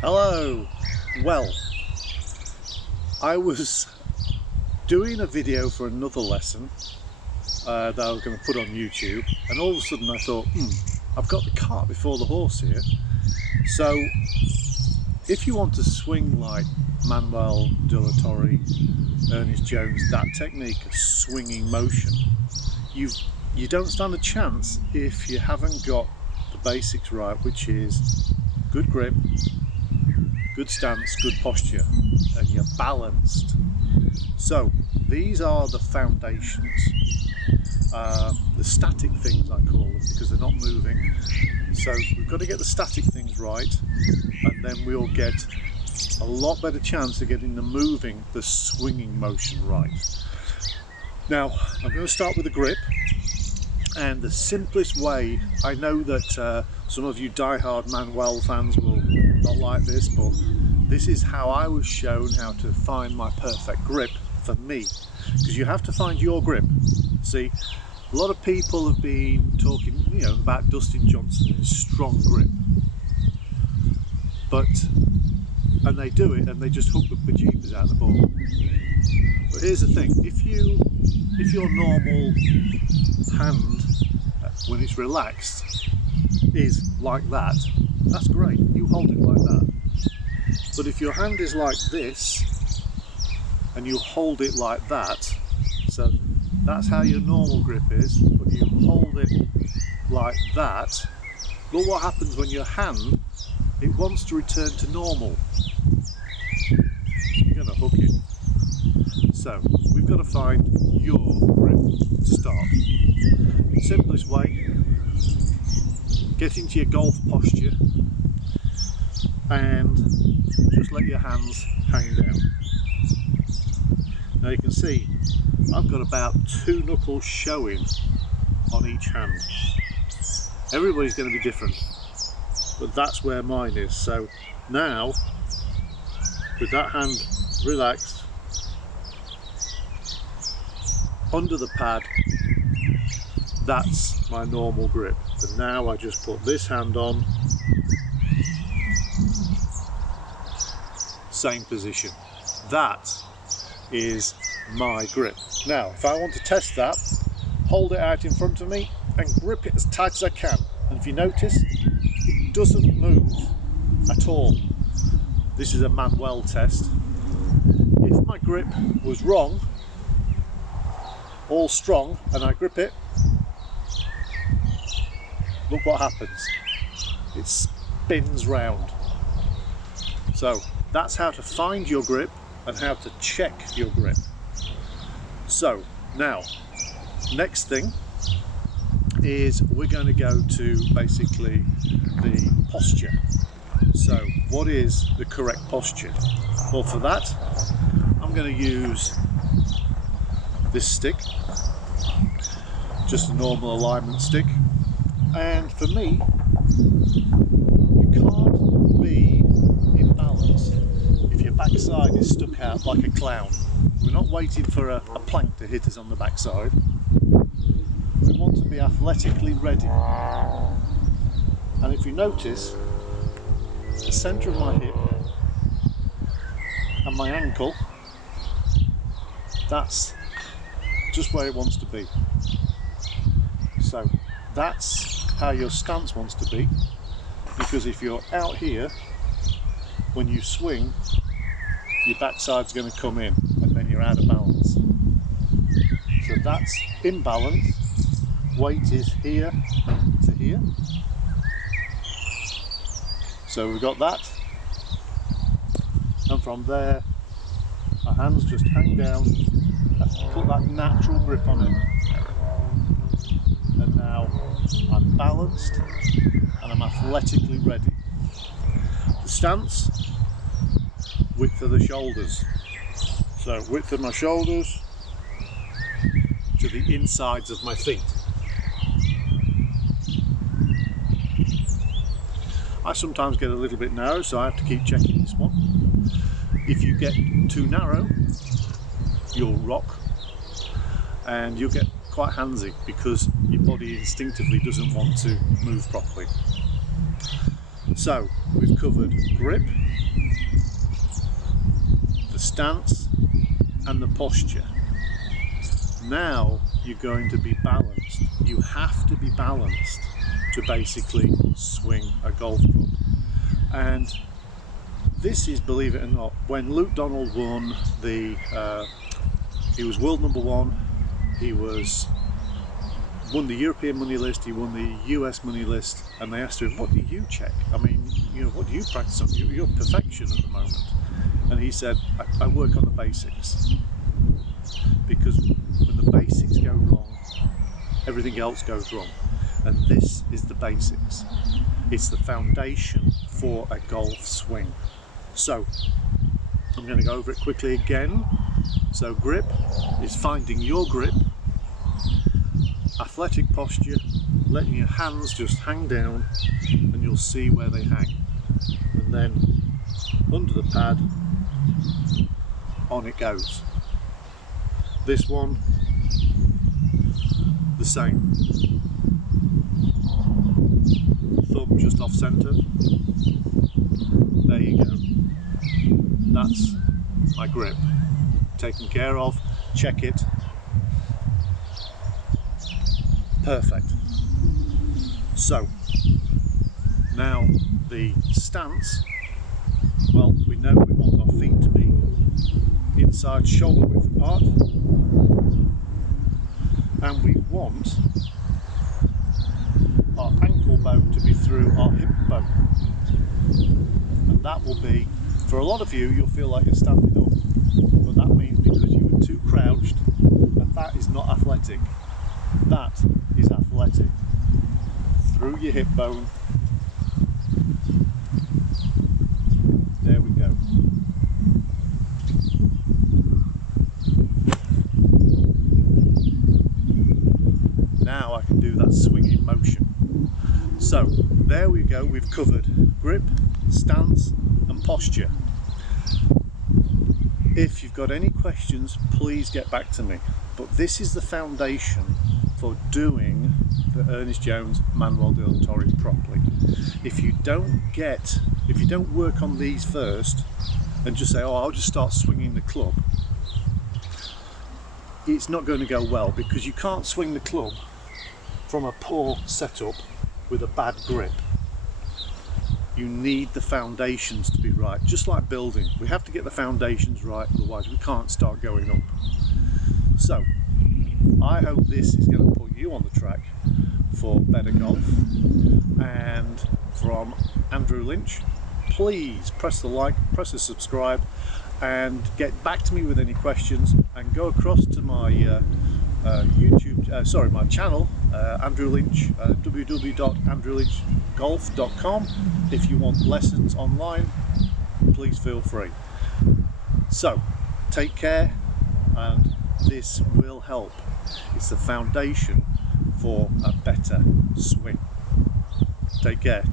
Hello. Well, I was doing a video for another lesson that I was going to put on YouTube, and all of a sudden I thought, I've got the cart before the horse here. So if you want to swing like Manuel, Torre, Ernest Jones, that technique of swinging motion, you don't stand a chance if you haven't got the basics right, which is good grip, good stance, good posture, and you're balanced. So these are the foundations, the static things I call them, because they're not moving. So we've got to get the static things right, and then we'll get a lot better chance of getting the moving, the swinging motion right. Now I'm going to start with the grip, and the simplest way, I know that some of you die-hard Manuel fans will not like this, but this is how I was shown how to find my perfect grip for me, because you have to find your grip. See, a lot of people have been talking, about Dustin Johnson's strong grip, and they do it and they just hook the bejeebers out of the ball. But here's the thing: if your normal hand, when it's relaxed, is like that, that's great. You hold it like that. But if your hand is like this and you hold it like that, so that's how your normal grip is, but you hold it like that, look what happens when your hand, it wants to return to normal. You're going to hook it. So we've got to find your grip to start. Simplest way, get into your golf posture and just let your hands hang down. Now you can see I've got about 2 knuckles showing on each hand. Everybody's going to be different, but that's where mine is. So now, with that hand relaxed, under the pad, that's my normal grip. And now I just put this hand on, same position. That is my grip. Now if I want to test that, hold it out in front of me and grip it as tight as I can, and if you notice, it doesn't move at all. This is a Manuel test. If my grip was wrong, all strong, and I grip it, look what happens. It spins round. So that's how to find your grip and how to check your grip. So now, next thing is we're going to go to basically the posture. So what is the correct posture? Well, for that I'm going to use this stick, just a normal alignment stick, and for me, you can't be in balance if your backside is stuck out like a clown. We're not waiting for a plank to hit us on the backside. We want to be athletically ready. And if you notice, the centre of my hip and my ankle, that's just where it wants to be. So that's how your stance wants to be, because if you're out here, when you swing, your backside's going to come in and then you're out of balance. So that's imbalance. Weight is here to here. So we've got that, and from there our hands just hang down, put that natural grip on it, and now I'm balanced and I'm athletically ready. The stance, width of the shoulders. So width of my shoulders to the insides of my feet. I sometimes get a little bit narrow, so I have to keep checking this one. If you get too narrow, you'll rock and you'll get quite handsy because your body instinctively doesn't want to move properly. So we've covered grip, the stance and the posture. Now you're going to be balanced. You have to be balanced to basically swing a golf club. And this is, believe it or not, when Luke Donald won he was world number one, he won the European money list, he won the US money list, and they asked him, what do you check? I mean, you know, what do you practice on? You're perfection at the moment. And he said, I work on the basics. Because when the basics go wrong, everything else goes wrong. And this is the basics. It's the foundation for a golf swing. So, I'm going to go over it quickly again. So grip is finding your grip, athletic posture, letting your hands just hang down and you'll see where they hang. And then under the pad, on it goes. This one, the same. Thumb just off centre. There you go. That's my grip. Taken care of, check it. Perfect. So, now the stance, well, we know we want our feet to be inside shoulder width apart, and we want our ankle bone to be through our hip bone. And that will be, for a lot of you, you'll feel like you're standing up, but that means because you were too crouched, and that is not athletic. That is athletic. Through your hip bone. There we go. Now I can do that swinging motion. So there we go, we've covered grip, stance and posture. If you've got any questions, please get back to me. But this is the foundation for doing the Ernest Jones Manuel de Torre properly. If you don't work on these first and just say, oh, I'll just start swinging the club, it's not going to go well, because you can't swing the club from a poor setup with a bad grip. You need the foundations to be right, just like building. We have to get the foundations right, otherwise we can't start going up. So, I hope this is going to put you on the track for better golf. And from Andrew Lynch, please press the like, press the subscribe, and get back to me with any questions, and go across to my my channel, Andrew Lynch, www.andrewlynchgolf.com. If you want lessons online, please feel free. So, take care, and this will help. It's the foundation for a better swing. Take care.